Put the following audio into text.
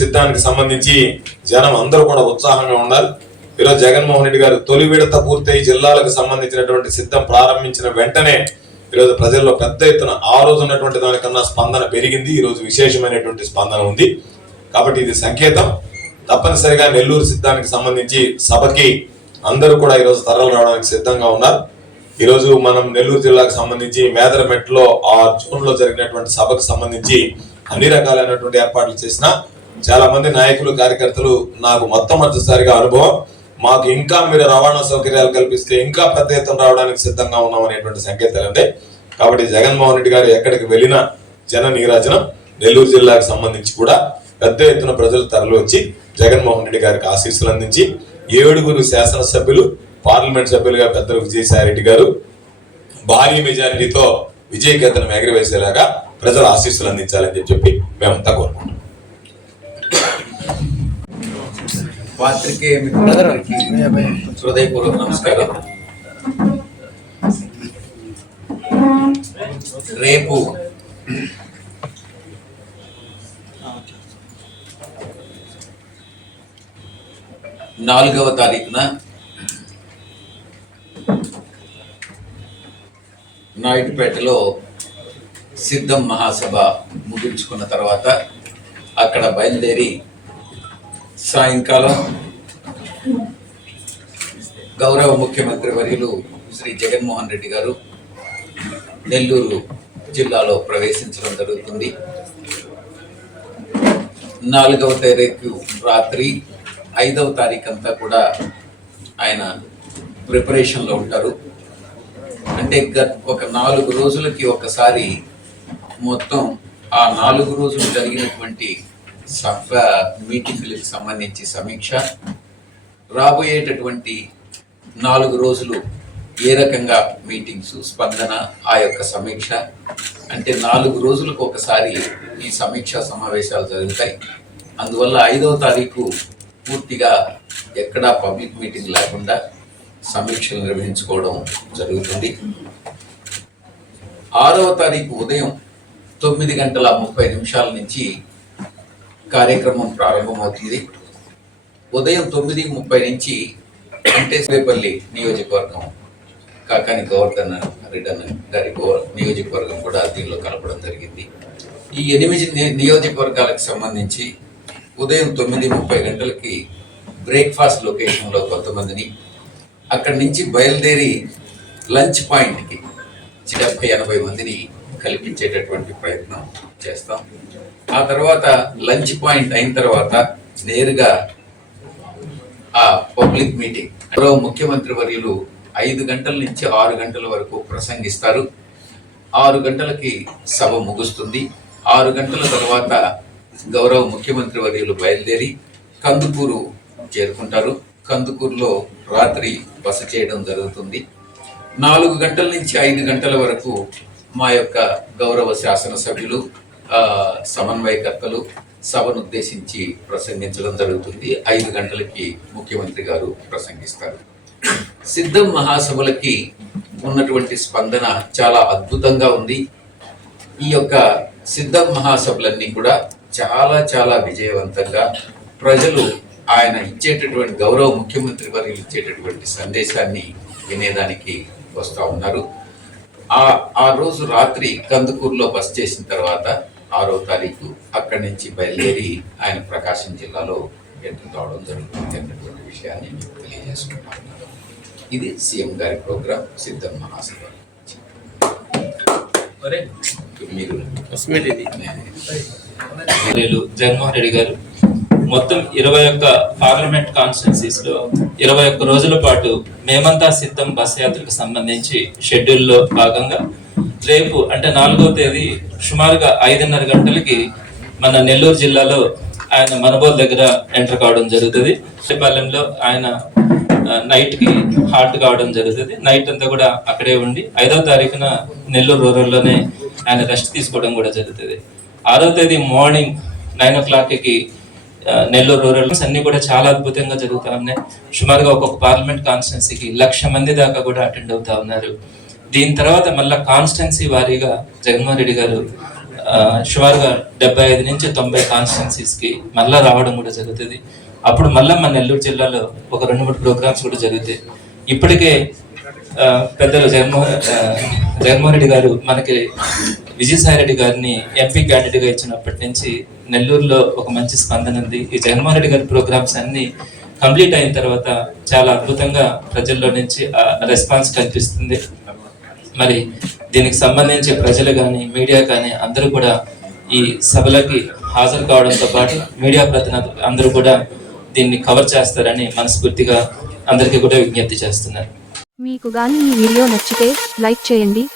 సిద్ధానికి సంబంధించి జనం అందరూ కూడా ఉత్సాహంగా ఉండాలి ఈరోజు జగన్మోహన్ రెడ్డి గారు తొలి విడత పూర్తయి జిల్లాలకు సంబంధించినటువంటి సిద్ధం ప్రారంభించిన వెంటనే ఈరోజు ప్రజల్లో పెద్ద ఎత్తున ఆ రోజు ఉన్నటువంటి దానికన్నా స్పందన పెరిగింది. ఈరోజు విశేషమైనటువంటి స్పందన ఉంది. కాబట్టి ఇది సంకేతం. తప్పనిసరిగా నెల్లూరు సిద్ధానికి సంబంధించి సభకి అందరూ కూడా ఈరోజు తరలి రావడానికి సిద్ధంగా ఉన్నారు. ఈరోజు మనం నెల్లూరు జిల్లాకు సంబంధించి మేదరమెట్లో ఆ జూన్లో జరిగినటువంటి సభకు సంబంధించి అన్ని రకాలైనటువంటి ఏర్పాట్లు చేసిన చాలా మంది నాయకులు కార్యకర్తలు నాకు మొట్టమొదటిసారిగా అనుభవం. మాకు ఇంకా మీరు రవాణా సౌకర్యాలు కల్పిస్తే ఇంకా పెద్ద ఎత్తున రావడానికి సిద్ధంగా ఉన్నాం అనేటువంటి సంకేతాలు అండి. కాబట్టి జగన్మోహన్ రెడ్డి గారు ఎక్కడికి వెళ్ళినా జన నీరాజనం నెల్లూరు జిల్లాకు సంబంధించి కూడా పెద్ద ఎత్తున ప్రజలు తరలి వచ్చి జగన్మోహన్ రెడ్డి గారికి ఆశీస్సులు అందించి ఏడుగురు శాసనసభ్యులు పార్లమెంట్ సభ్యులుగా పెద్దలు విజయసాయిరెడ్డి గారు భారీ మెజారిటీతో విజయకేతనం ఎగరవేసేలాగా ప్రజలు ఆశీస్సులు అందించాలని చెప్పి మేమంతా కోరుకుంటున్నాం. పాత్రికేయ మిత్రులందరికీ హృదయపూర్వక నమస్కారం. రేపు నాలుగవ తారీఖున నాయుడుపేటలో సిద్ధం మహాసభ ముగించుకున్న తర్వాత అక్కడ బయలుదేరి సాయంకాలం గౌరవ ముఖ్యమంత్రి వర్యులు శ్రీ జగన్మోహన్ రెడ్డి గారు నెల్లూరు జిల్లాలో ప్రవేశించడం జరుగుతుంది. నాలుగవ తారీఖు రాత్రి ఐదవ తారీఖు అంతా కూడా ఆయన ప్రిపరేషన్లో ఉంటారు. అంటే గత ఒక నాలుగు రోజులకి ఒకసారి మొత్తం ఆ నాలుగు రోజులు జరిగినటువంటి సభ మీటింగులకు సంబంధించి సమీక్ష. రాబోయేటటువంటి నాలుగు రోజులు ఏ రకంగా మీటింగ్స్ స్పందన ఆ యొక్క సమీక్ష? అంటే నాలుగు రోజులకు ఒకసారి ఈ సమీక్ష సమావేశాలు జరుగుతాయి. అందువల్ల ఐదవ తారీఖు పూర్తిగా ఎక్కడా పబ్లిక్ మీటింగ్ లేకుండా సమీక్షలు నిర్వహించుకోవడం జరుగుతుంది. ఆరవ తారీఖు ఉదయం తొమ్మిది గంటల ముప్పై నిమిషాల నుంచి కార్యక్రమం ప్రారంభమవుతుంది. ఉదయం తొమ్మిది ముప్పై నుంచి అంటే నియోజకవర్గం కాకాని గవర్ధన్ రెడ్డన్ గారి నియోజకవర్గం కూడా దీనిలో కలపడం జరిగింది. ఈ ఎనిమిది ని- నియోజకవర్గాలకు సంబంధించి ఉదయం తొమ్మిది ముప్పై గంటలకి బ్రేక్ఫాస్ట్ లొకేషన్లో కొంతమందిని అక్కడి నుంచి బయలుదేరి లంచ్ పాయింట్కి డెబ్బై ఎనభై మందిని కల్పించేటటువంటి ప్రయత్నం చేస్తాం. ఆ తర్వాత లంచ్ పాయింట్ అయిన తర్వాత నేరుగా ఆ పబ్లిక్ మీటింగ్. గౌరవ ముఖ్యమంత్రి వర్యులు ఐదు గంటల నుంచి ఆరు గంటల వరకు ప్రసంగిస్తారు. ఆరు గంటలకి సభ ముగుస్తుంది. ఆరు గంటల తర్వాత గౌరవ ముఖ్యమంత్రి వర్యులు బయలుదేరి కందుకూరు చేరుకుంటారు. కందుకూరులో రాత్రి బస చేయడం జరుగుతుంది. నాలుగు గంటల నుంచి ఐదు గంటల వరకు మా యొక్క గౌరవ శాసనసభ్యులు సమన్వయకర్తలు సభను ఉద్దేశించి ప్రసంగించడం జరుగుతుంది. ఐదు గంటలకి ముఖ్యమంత్రి గారు ప్రసంగిస్తారు. సిద్ధం మహాసభలకి ఉన్నటువంటి స్పందన చాలా అద్భుతంగా ఉంది. ఈ యొక్క సిద్ధం మహాసభలన్నీ కూడా చాలా చాలా విజయవంతంగా ప్రజలు ఆయన ఇచ్చేటటువంటి గౌరవ ముఖ్యమంత్రి వర్యులు ఇచ్చేటటువంటి సందేశాన్ని వినేదానికి వస్తూ ఉన్నారు. ఆ ఆ రోజు రాత్రి కందుకూరులో బస్ చేసిన తర్వాత ఆరో తారీఖు అక్కడి నుంచి బయలుదేరి ఆయన ప్రకాశం జిల్లాలో ఎంటర్ కావడం జరుగుతుంది అన్నటువంటి విషయాన్ని తెలియజేసుకుంటున్నాను. ఇది సీఎం గారి ప్రోగ్రాం సిద్ధం మహాసభ. మీరు జగన్మోహన్ రెడ్డి గారు మొత్తం ఇరవై ఒక్క పార్లమెంట్ కాన్స్టిట్యున్సీస్లో ఇరవై ఒక్క రోజుల పాటు మేమంతా సిద్ధం బస్ యాత్రకు సంబంధించి షెడ్యూల్లో భాగంగా రేపు అంటే నాలుగో తేదీ సుమారుగా ఐదున్నర గంటలకి మన నెల్లూరు జిల్లాలో ఆయన మనబోల్ దగ్గర ఎంటర్ కావడం జరుగుతుంది. శ్రీపాలెంలో ఆయన నైట్కి హార్ట్ కావడం జరుగుతుంది. నైట్ అంతా కూడా అక్కడే ఉండి ఐదో తారీఖున నెల్లూరు రూరల్లోనే ఆయన రెస్ట్ తీసుకోవడం కూడా జరుగుతుంది. ఆరో తేదీ మార్నింగ్ నైన్ ఓ క్లాక్కి నెల్లూరు రూరల్ అన్ని కూడా చాలా అద్భుతంగా జరుగుతూ ఉన్నాయి. సుమారుగా ఒక్కొక్క పార్లమెంట్ కాన్స్టిట్యున్సీకి లక్ష మంది దాకా కూడా అటెండ్ అవుతా ఉన్నారు. దీని తర్వాత మళ్ళా కాన్స్టెన్సీ వారీగా జగన్మోహన్ రెడ్డి గారు సుమారుగా డెబ్బై ఐదు నుంచి తొంభై కాన్స్టెన్సీస్కి మళ్ళీ మళ్ళా రావడం కూడా జరుగుతుంది. అప్పుడు మళ్ళా మన నెల్లూరు జిల్లాలో ఒక రెండు మూడు ప్రోగ్రామ్స్ కూడా జరుగుతాయి. ఇప్పటికే పెద్దలు జగన్మోహన్ జగన్మోహన్ రెడ్డి గారు మనకి విజయసాయి రెడ్డి గారిని ఎంపీ క్యాండిడేట్గా ఇచ్చినప్పటి నుంచి నెల్లూరులో ఒక మంచి స్పందన ఉంది. ఈ జగన్మోహన్ రెడ్డి గారి ప్రోగ్రామ్స్ అన్ని కంప్లీట్ అయిన తర్వాత చాలా అద్భుతంగా ప్రజల్లో నుంచి రెస్పాన్స్ కనిపిస్తుంది మరి దీనికి సంబంధించి ప్రజలు కానీ మీడియా కానీ అందరూ కూడా ఈ సభలకి హాజరు కావడంతో పాటు మీడియా ప్రతినిధులు అందరూ కూడా దీన్ని కవర్ చేస్తారని మనస్ఫూర్తిగా అందరికీ కూడా విజ్ఞప్తి చేస్తున్నారు. మీకు గాని ఈ వీడియో నచ్చితే లైక్ చేయండి.